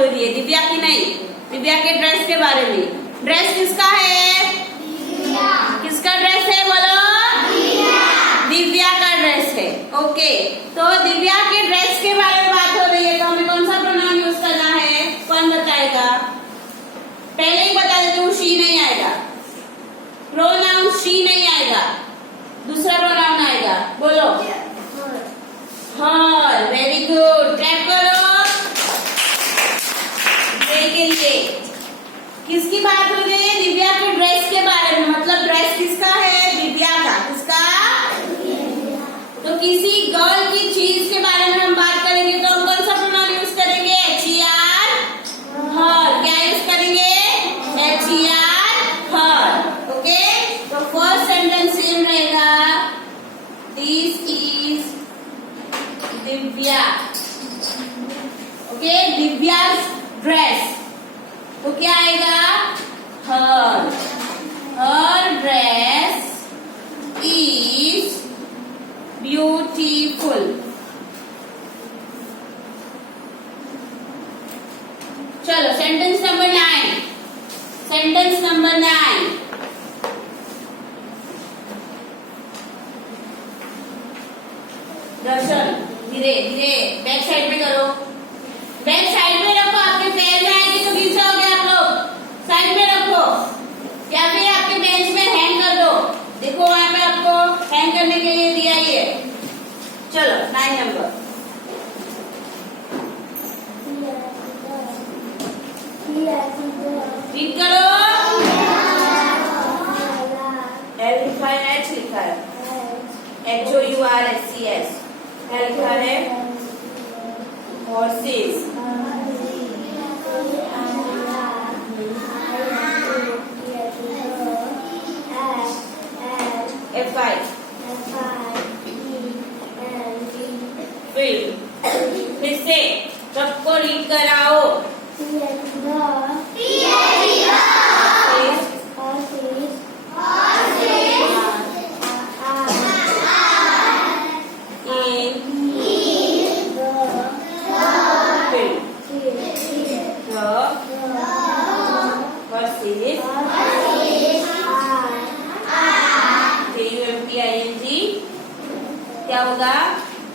हो रही है, दिव्या की नहीं, दिव्या के ड्रेस के बारे में। ड्रेस किसका है? किसका ड्रेस है बोलो? दिव्या का ड्रेस है। ओके, तो दिव्या के ड्रेस के बारे में बात हो रही है, तो हमें कौन सा प्रोनाउन यूज करना है? कौन बताएगा? पहले ही बता देती हूँ, शी नहीं आएगा, प्रोनाउन शी नहीं आएगा, दूसरा प्रोनाउन आएगा। बोलो हर। वेरी गुड, क्लैप करो के लिए। किसकी बात हो रही है? दिव्या के ड्रेस के बारे में, मतलब ड्रेस किसका है? दिव्या का। किसका? तो किसी गर्ल की चीज के बारे में हम बात करेंगे तो हम कौन सा प्रोनाउन यूज करेंगे? HER, her. क्या यूज करेंगे? HER, her. ओके, तो फर्स्ट सेंटेंस सेम रहेगा, this is Divya. Okay, Divya's dress, तो क्या आएगा? Her. Her dress is beautiful. चलो sentence number 9। Sentence number 9। Darshan धीरे धीरे बैक साइड में करो, बैक साइड में रखो, आपके पैर में आएगी तो गिर जाओगे आप लोग। साइड में रखो या फिर आपके बेंच में हैंग कर दो। देखो वहां पे आपको हैंग करने के लिए दिया ही है। चलो 9 नंबर रीड करो। L लिखा है, H लिखा है, HOURSES। क्या लिखा है? हॉर्सेस। FI फिर से सबको रीड कराओ। क्या होगा?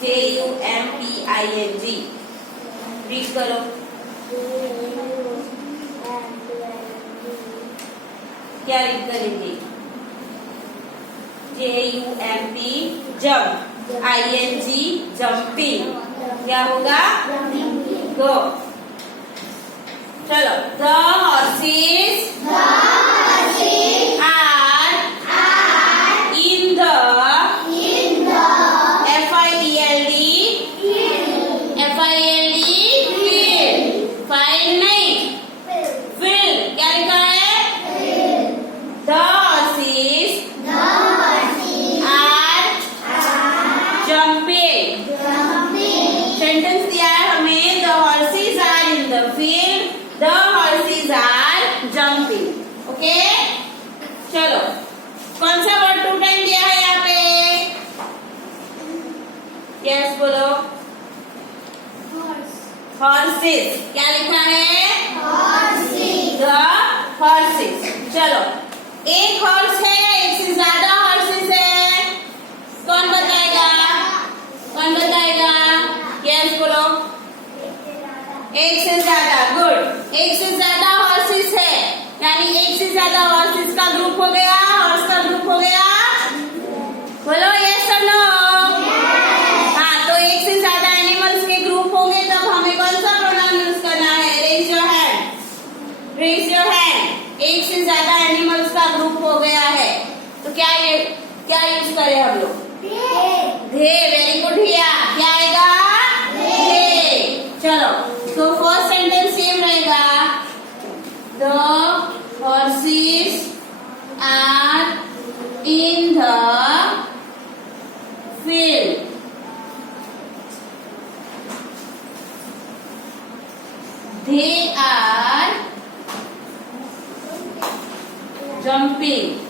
JUMPING। रीड करो। क्या रीड करेंगे? JUMP jump, ING jumping. क्या होगा? गो। चलो, द हॉर्सेस jumping। ओके, चलो कौन सा वर्ड 2 टाइम दिया है यहाँ पे? यस बोलो। हॉर्सेस। क्या लिखा है? The horses. चलो, एक हॉर्स है या एक से ज्यादा हॉर्सेस है? कौन बताएगा? कौन बताएगा? यस बोलो। एक से ज्यादा। गुड, एक से ज्यादा हॉर्सेस है, यानी एक से ज्यादा हॉर्सेस का ग्रुप हो गया, हॉर्स का ग्रुप हो गया। बोलो यस और नो। हाँ, तो एक से ज्यादा एनिमल्स के ग्रुप होंगे तब हमें कौन सा प्रोनाउन यूज करना है? Raise your hand, raise your hand. एक से ज्यादा एनिमल्स का ग्रुप हो गया है तो क्या यूज करें हम लोग? दे। Very good here. क्या आएगा? दे। चलो, तो फर्स्ट सेंटेंस सेम रहेगा, the horses are in the field. They are jumping.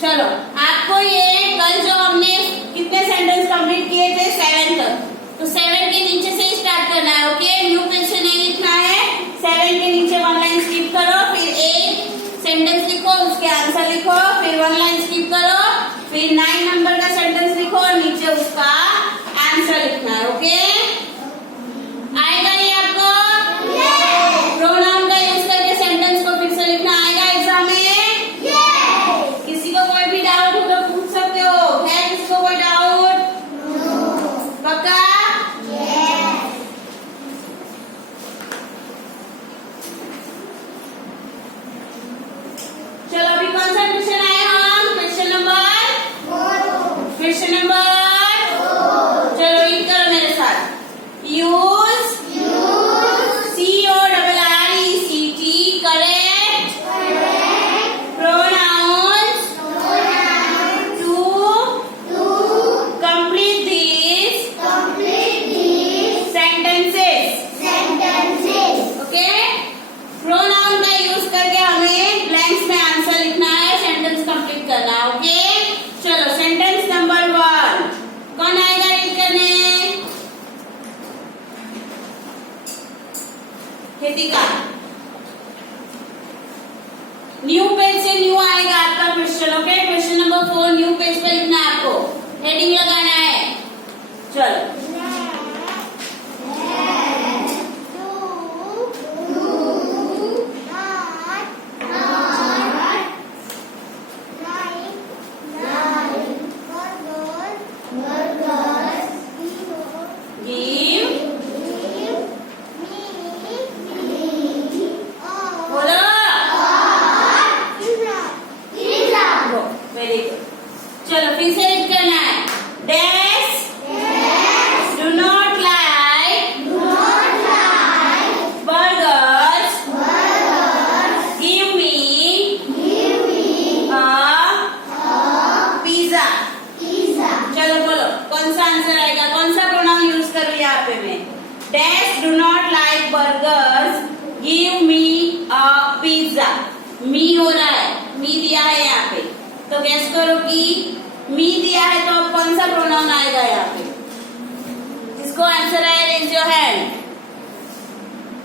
चलो आपको ये कल जो हमने कितने सेंटेंस कंप्लीट किए थे 7 तक, तो 7 के नीचे से स्टार्ट करना है। ओके, न्यू पेज से नहीं लिखना है। 7 के नीचे 1 लाइन स्किप करो, फिर एक सेंटेंस लिखो, उसके आंसर लिखो, फिर 1 लाइन स्किप करो, फिर 9 नंबर का सेंटेंस लिखो और नीचे उसका आंसर लिखना है। ओके, आएगा ये आपको? प्रोनाउन का यूज करके सेंटेंस को फिर से लिखना आएगा एग्जाम में? किसी को कोई भी डाउट हो तो पूछ सकते हो। है किसी को कोई डाउट? पक्का? चलो अभी कौन सा क्वेश्चन आया? हम क्वेश्चन नंबर चलो रीड करो मेरे साथ। Use CORRECT correct pronouns to complete these sentences। Okay, pronoun का यूज करके हमें ब्लैंक्स में आंसर लिखना है, सेंटेंस कंप्लीट करना है। ओके, चलो सेंटेंस नंबर 1 कौन आएगा रीड करने? कृतिका। न्यू पेज से न्यू आएगा आपका question. Okay, question number 4 new page पे लिखना है आपको, हेडिंग लगाना है। चलो वेरी गुड। चलो फिर से रीड करना है। Dash do not like burgers give me pizza. चलो बोलो कौन सा आंसर आएगा, कौन सा प्रोनाउन यूज कर रही है यहाँ पे मैं? Dash do not like burgers give me pizza. मी हो रहा है, मी दिया है यहाँ पे, तो गेस करो कि मी दिया है तो अब कौन सा प्रोनाउन आएगा यहाँ पे? जिसको आंसर आया रेज योर हैंड।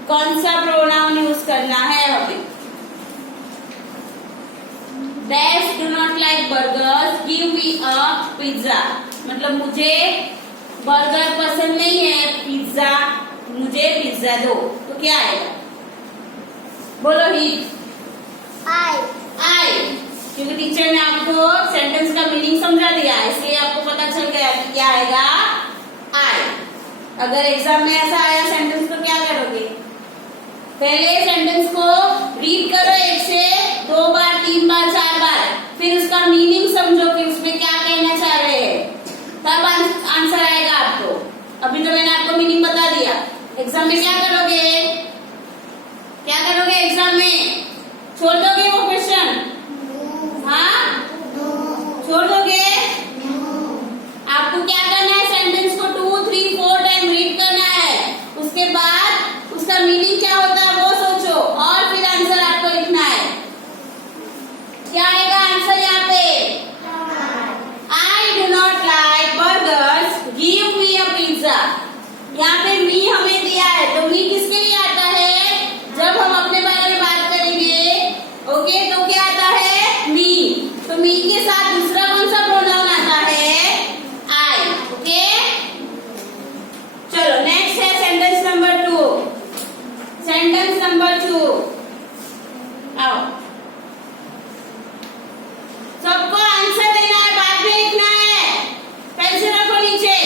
कौन सा प्रोनाउन यूज करना है अभी? Dash do not like burgers give me a pizza, मतलब मुझे बर्गर पसंद नहीं है, पिज्जा मुझे पिज्जा दो। तो क्या आएगा? बोलो ही। आई, क्योंकि टीचर ने आपको सेंटेंस का मीनिंग समझा दिया है, इसलिए आपको पता चल गया कि क्या आएगा? आई। अगर एग्जाम में ऐसा आया सेंटेंस तो क्या करोगे? पहले सेंटेंस को रीड करो 1 से 2 बार, 3 बार, 4 बार, फिर उसका मीनिंग समझो कि उसमें क्या कहना चाह रहे हैं, तब आंसर आएगा आपको। अभी तो मैंने आपको मीनिंग बता दिया। एग्जाम में क्या करोगे? क्या करोगे एग्जाम में? छोड़ दोगे वो क्वेश्चन? हाँ, छोड़ दोगे? आपको क्या करना है? सेंटेंस को 2, 3, 4 टाइम रीड करना है, उसके बाद उसका मीनिंग क्या होता है वो सोचो और फिर आंसर आपको लिखना है। क्या आएगा आंसर यहाँ पे? I do not like burgers give me a pizza. यहाँ पे मी हमें दिया है, तो मी किसके लिए आता है? जब हम अपने बारे में बात करेंगे, ओके, तो क्या आता है? मी। तो मी के साथ दूसरा कौन सा प्रोनाउन आता है? आई। ओके, चलो नेक्स्ट है सेंटेंस नंबर 2। सेंटेंस नंबर 2 आओ, सबको आंसर देना है, बाद में लिखना है। पेंसिल रखो नीचे।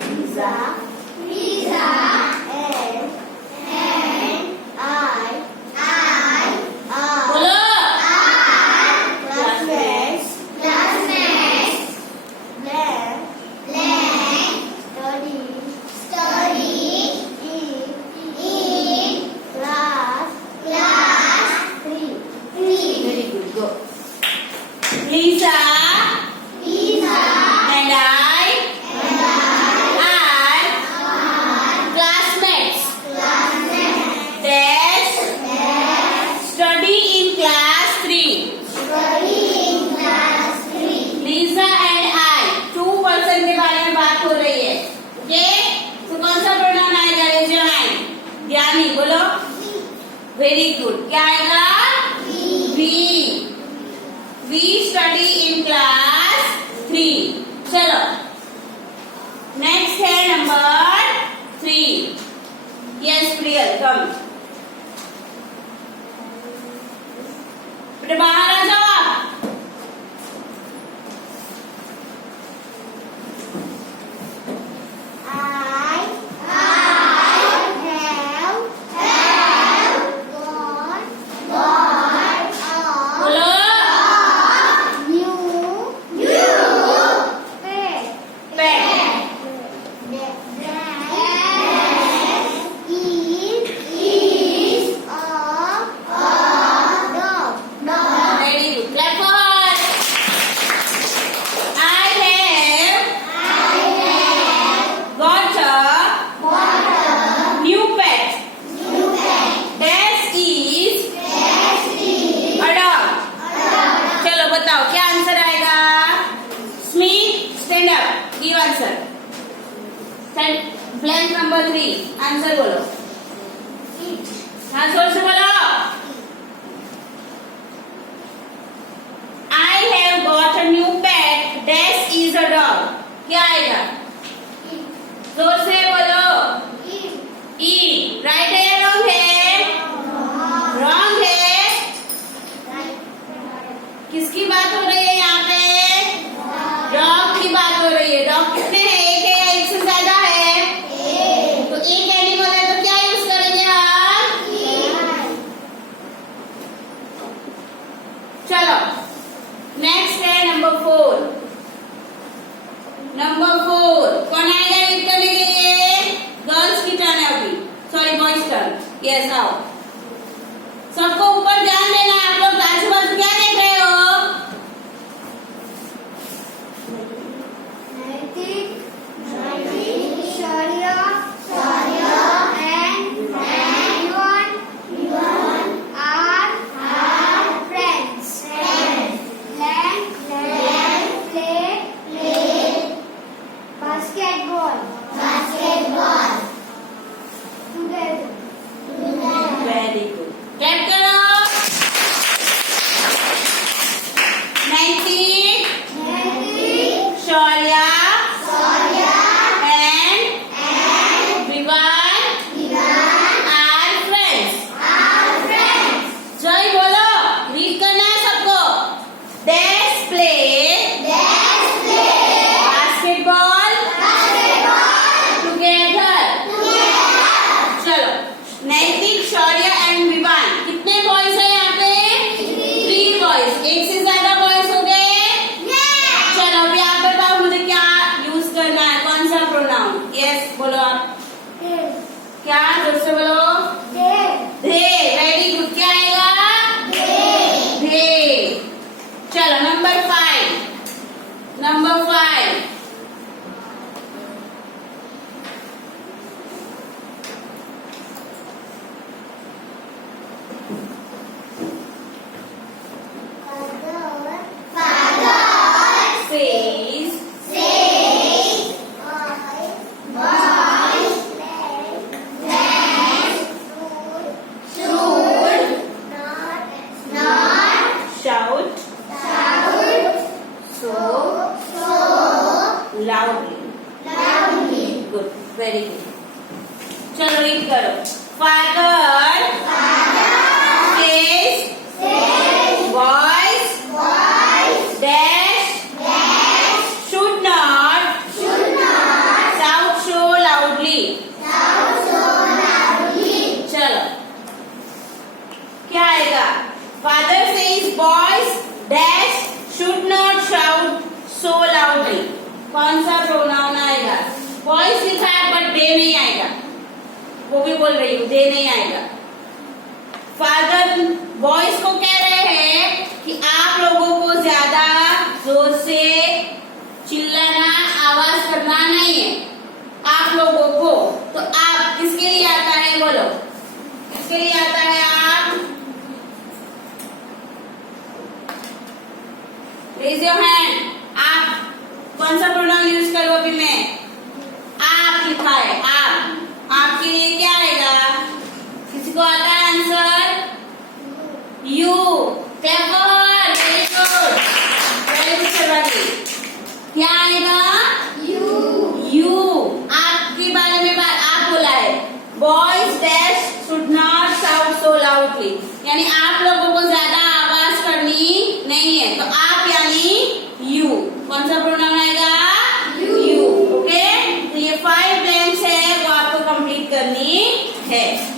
पिज्जा बोलो। बेटे बाहर आ जाओ आप। ब्लैंक नंबर 3 आंसर बोलो। हाँ जोर से बोलो। I have got a new pet dash is a dog. क्या आएगा? जोर से बोलो। ई राइट है या रॉन्ग है? रॉन्ग है। किसकी बात हो रही है यहाँ पे? डॉग की बात हो रही है। डॉग कितने हैं? एक है या एक से ज्यादा है? तो एक एनिमल है तो क्या यूज करेंगे आप? चलो नेक्स्ट है नंबर 4। नंबर 4 कौन आएगा रीड करने के लिए? गर्ल्स की टर्न है अभी, सॉरी बॉयज टर्न। यस आओ, सबको ऊपर ध्यान देना है। आप लोग आजू बाजू क्या देख रहे हो? वेरी गुड, क्लैप करो। 90 Shaurya and Vivaan are friends. Jay बोलो, रीड करना है सबको। Dash play basketball together. चलो नैतिक, शौर्य एंड विवान, कितने बॉयज है यहाँ पे? 3 बॉयज। एक से ज्यादा बॉयज हो गए? चलो अभी आप बताओ मुझे क्या यूज करना है, कौन सा प्रोनाउन? यस बोलो आप। क्या? जोर से बोलो। दे। वेरी गुड, क्या आएगा? दे। चलो number 5। Number 5 loudly. Good, very good. चलो रीड करो। Father says boys dash should not shout so loudly. चलो क्या आएगा? Father says boys dash should not shout so loudly. कौन सा प्रोनाउन आएगा? बॉयज लिखा है बट डे नहीं आएगा, वो भी बोल रही हूँ, डे नहीं आएगा। फादर बॉयज को कह रहे हैं कि आप लोगों को ज्यादा जोर से चिल्लाना, आवाज करना नहीं है आप लोगों को। तो आप किसके लिए आता है? बोलो किसके लिए आता है? आप रेज योर हैंड। आप कौन सा प्रोनाउन यूज करो? अभी मैं आप लिखा है, आप। आपके लिए क्या आएगा? किसी को आता है answer? You. Clever, very good, very good सर्वाजी। क्या आएगा? यू। आपके बारे में बात आप बोला है। Boys dash should not shout so loudly, यानी आप लोगों को ज्यादा आवाज करना है।